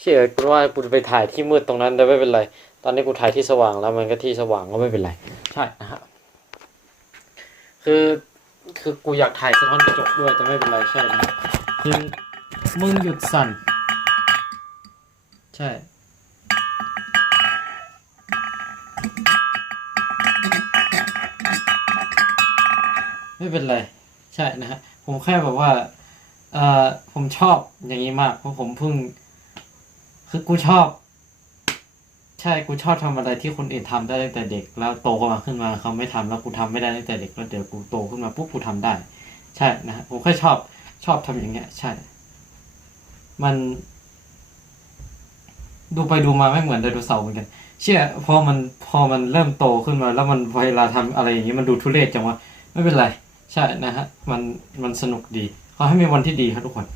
เชื่อกูว่ากูจะไปถ่ายที่มืดตรงนั้นแต่ไม่เป็นไร ตอนนี้กูถ่ายที่สว่างแล้วมันก็ที่สว่างก็ไม่เป็นไร ใช่นะฮะคือคือกูอยากถ่ายสะท้อนกระจกด้วยแต่ไม่เป็นไรใช่นะคือมึงหยุดสั่น ใช่ไม่เป็นไรใช่นะฮะผมแค่แบบว่าเอ่อผมชอบอย่างนี้มากเพราะผมเพิ่ง คือกูชอบ ใช่กูชอบทำอะไรที่คนอื่นทำได้ตั้งแต่เด็ก แล้วโตมาขึ้นมาเขาไม่ทำแล้วกูทำไม่ได้ตั้งแต่เด็กแล้วเดี๋ยวกูโตขึ้นมาปุ๊บกูทำได้ ใช่นะฮะผมแค่ชอบชอบทำอย่างเงี้ย ใช่ มัน ดูไปดูมาไม่เหมือนไดโนเสาร์เหมือนกันเชื่อพอมันพอมันเริ่มโตขึ้นมา แล้วมันเวลาทำอะไรอย่างนี้มันดูทุเรศจังวะไม่เป็นไร ใช่นะฮะ มันมันสนุกดีขอให้มีวันที่ดีครับทุกคน